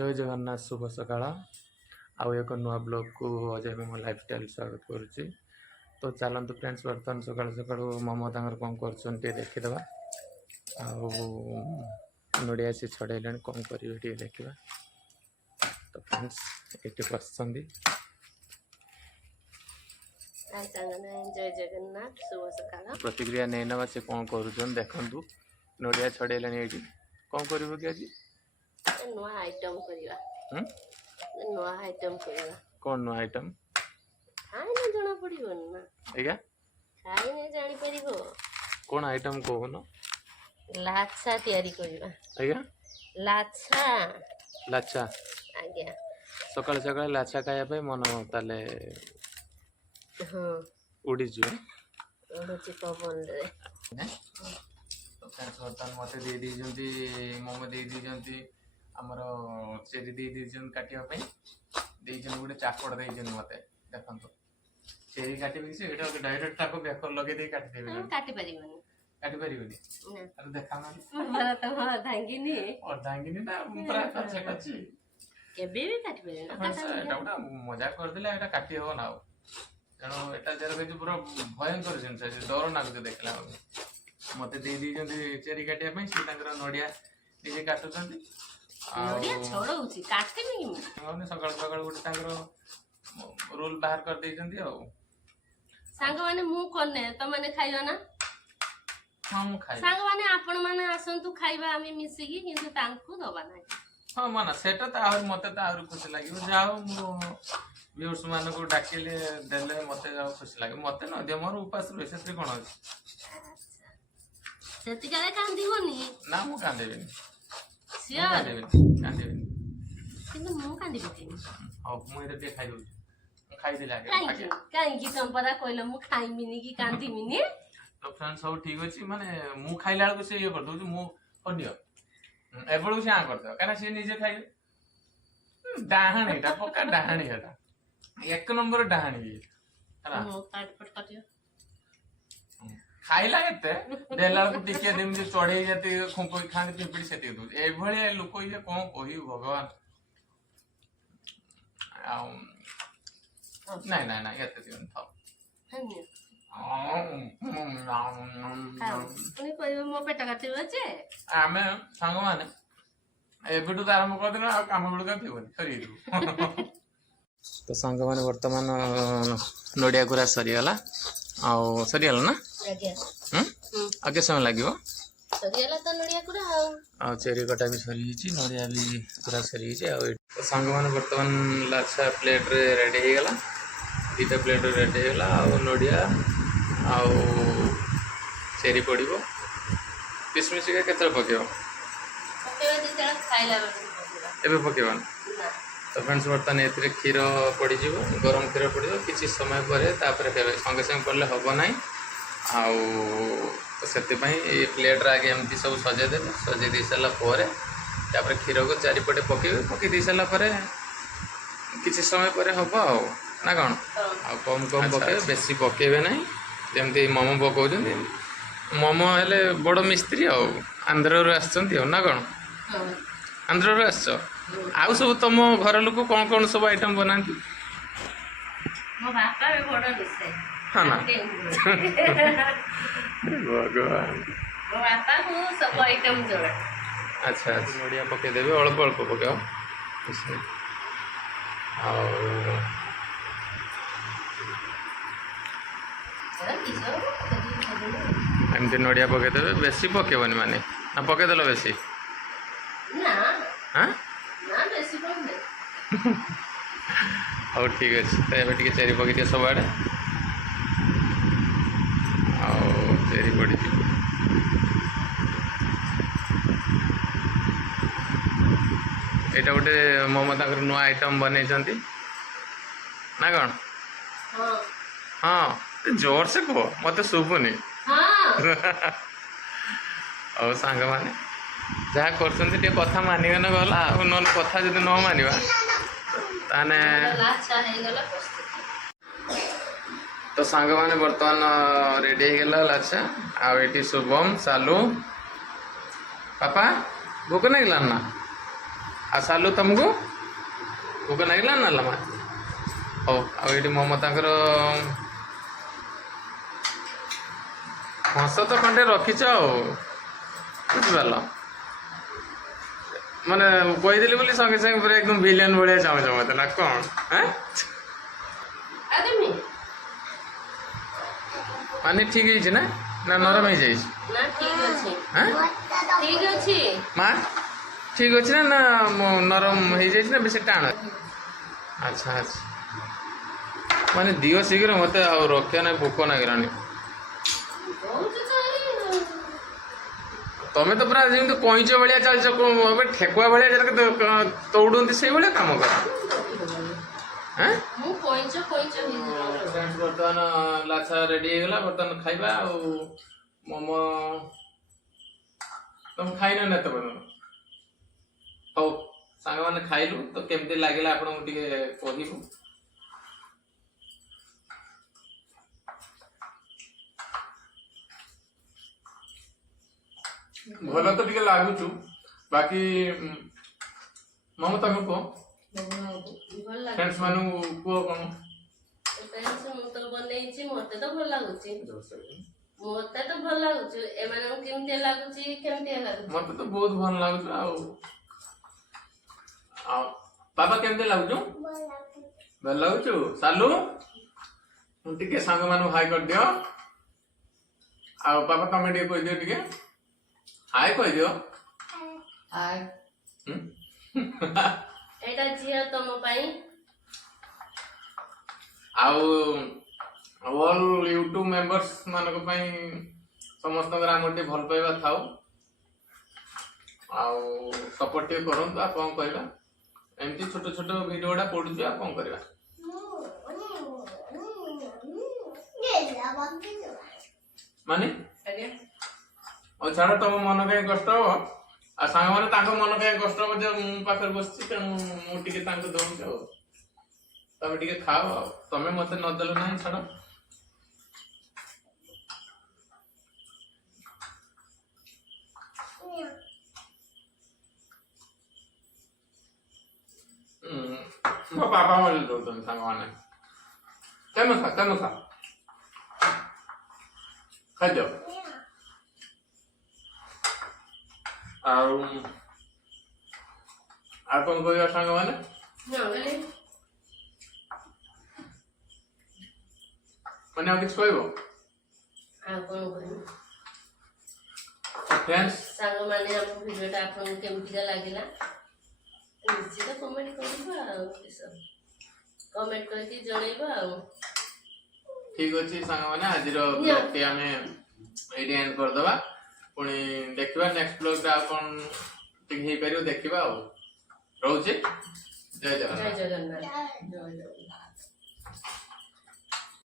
जय जगन्नाथ शुभ सकाळ आउ एक नुआ ब्लॉग को अजय मोमो लाइफस्टाइल स्वागत करुच्ची। तो चलतु फ्रेंड्स बर्तमान सका सका मोमो तांकर कौन कर देखीदे नड़िया सी छड़े कौन करेंगे देखा। तो फ्रेंड्स ये बस जय जगन्नाथ शुभ सकाळ प्रतिक्रिया नहीं ना से कौन कर देखु नड़िया छड़े ये कौन कर आज नुआ आइटम करिवा नुआ आइटम करिवा कौन नुआ आइटम खाई ना जाना पड़िबो ना एगा खाई ना जानि परिबो कौन आइटम कहून लाच्छा तयारी करिवा एगा लाच्छा लाच्छा आज्ञा सकाळ सकाळ लाच्छा खाया मन ताले हाँ उड़ी जो उड़ुची पवन रे तो फ्रेंड्स बर्तमान मत दे दी मोमो दे दी आमर चेरी दे दी काटापी गोटे चापड़ दे मत देखो चेरी काटे डायरेक्ट ताको बेकर लगे काटिदेवे काटी परिबनी काटी पारिबनी अरे देखा हमरा तो अर्धांगिनी अर्धांगिनी ना पूरा कच्चे कच्ची केबे भी काटी परिबनी एटा गोटा मजाक करदेला एटा काटी हो ना तेणु एटा जेर पूरा भयंकर जिनस डर नागुचे देखला मत दे दी चेरी काटापी से नड़िया निजे काटुचंती नड़िया छोड़ौची काटेबे कि सकाळ सकाळ गोटे रूल बाहर कर देइचंती सांग माने मु करने त माने खाइबा ना हां मु खाइ सांग माने आपण माने आसंतु खाइबा आमी मिसिकी किंतु तांकु दबा ना हां माना सेटा त आहुर मते त आहुर खुशी लागियो जाओ मु व्यूअर्स मान को डाकिले देले मते जाओ खुशी लागे मते न दे मोर उपास रहे से कोन अछि सेति काले कांदीबोनी ना मु कांदेबिनी सियर कांदेबिनी किंतु मु कांदीबोनी हां मु एते खाइ दउ खाइ दिला काई की संपरा कहले मु खाइमिनी की कांदीमिनी तो फ्रेंड्स सब ठीक अछि माने मु खाइला को से ये कर दउ मु अन्य एबळु से आ करतो काना से निजे खाइ डाहाणी ता पक्का डाहाणी हेता एक नंबर डाहाणी हला मु काट पट काटियो खाइला एते देला को टिके देम जे चढ़े जते खुंपई खान पिंपड़ी सेते दउ ए भळे लोक ये कोन कहि भगवान नहीं नहीं नहीं ये दिन था पुनी कहबो मो पेट काटिबो जे आमे संग माने एबेटु त आरंभ कर देना काम बेलका पिबनी सरी दु तो संग माने वर्तमान नोडिया गुरा सरी गला आ सरी गला ना आगे समय लागिवो सरी गला तो नोडिया गुरा आ चेरी कटा भी सरी हिची नोडिया भी पूरा सरी हिची आ संग माने वर्तमान लाच्छा प्लेट रे रेडी हे गला दीटा प्लेट रेडी है नड़िया आउ चेरी पड़ो किसमिश के पकेब ए पकेबा तो फ्रेंड्स बर्तमान ए क्षीर पड़ गरम क्षीर पड़ो किसी समय पर संगे संगे पड़े हम ना तो से प्लेट आगे एमती सब सजेदे सजे दे सारापर क्षीर को चारिपटे पकेबे पकई दे सारापर किसी समय पर हम ना कौन आ कम कम पके बेसी पकेबे ना जमती मोमो पकाउछ मोमो हेले बड़ मिस्त्री आंध्र ना कौन आंध्र आउ सब तुम घर लोक कौन कौन सब आइटम बनाती हाँ ना भगवान अच्छा नड़िया पकईदेवी अल्प अल्प पकाओ एमती नड़िया पकईदेवे बेसी पकेबनी माने ना पकईदेल बेसी हाँ हाँ ठीक अच्छे तो ये टे चेरी पकई दिए सब आड़े चेरी पड़ी यहाँ गोटे मोमो तक नुआ आइटम बन ना कौन हाँ जोर से कह मत शुभुनि और सांग मैंने जहाँ कर कथा मानिगन गला न कथा जो न मानवा ताने तो सांग मैंने बर्तमान रेडी हो लाच्छा आठी शुभम सालू पापा भोक नहीं ना आ सालू तुमको भोक नागिला ना लमा हौ आ ये ममतांकर हंस तो खंडे रखीच बुझिपार माने कहीदेली बोली संगे संगे पूरा एकदम विलेन भाया चाहूच मत ना कौन हाँ अरे मैं माने ठीक है ना ना नरम हो जाए ना ठीक अच्छे हाँ ठीक अच्छे माँ ठीक अच्छे ना ना नरम हो जाए ना बेस टाण अच्छा अच्छा माने दियो शीघ्र मत रक्षा ना भोक नागिलानी तमें तो पूरा जमी कईच भाया चलच ठेकुआ भाया तौड़ती से भाया कम कर हाँ मु कोइच बर्तमान लाछा रेडी होगा बर्तमान खाइबा मोमो तुम खाइन ना तो हौ सांग मैंने खाइलु तो केमती लगे आपको कहू भल तो टे लगुच बाकी मोमो तुम कह भल लागे फ्रेंड्स मान कह कौन ମୁଁ ତ ବନେଇଛି ମତେ ତ ଭଲ ଲାଗୁଛି ମତେ ତ ଭଲ ଲାଗୁଛି ଏମାନଙ୍କୁ କେମିତି ଲାଗୁଛି मत तो बहुत भल लगुच बाबा केमती लगुच भल लगुच सालू टे सांग मान हाई कर दियो आ बाबा तुम टे कह दियो टे हाई कह दियो ଏଇଟା ଝିଅ ତମ ପାଇଁ ऑल यूट्यूब मेंबर्स मानक समस्त आम टे भल पाइबा थाउ सपोर्ट टे करंतु आ कौन कहबा एमती छोट छोट वीडियो गुडा पड़ुछ आ कौन करबा माने और छाड़ तुम मन कहीं कष्ट हो आ सांग माने ताको मन कहीं कष्ट हो जे मु पाखर बसछि तेणु मु टिके तांको दउछ हो तमे टिके खाओ तमे मते न देलो नाही छाड़ मो पापा वाले दउछन सांग माने केनो सा खाजो आ कौन कहबा सांग माने माने आ किछ कहबो ଆଉ କଣ କହିବି फ्रेंड्स ସାଙ୍ଗମାନେ ଆମ ଭିଡ଼ିଓଟା ଆପଣଙ୍କୁ କେମିତିକା ଲାଗିଲା ନିଶ୍ଚିତ କମେଣ୍ଟ କରିବା ଆଉ କିସ କମେଣ୍ଟ କରିକି ଜଣେଇବା ଆଉ ठीक अच्छे सांग मैंने आज ब्लॉग टी आम ये एंड करदे पुणी देखा नेक्स्ट ब्लॉग रे कौन ठीक देखा रोचे जय जगन्नाथ ଜୟ ଜଗନ୍ନାଥ ଜୟ ଜଗନ୍ନାଥ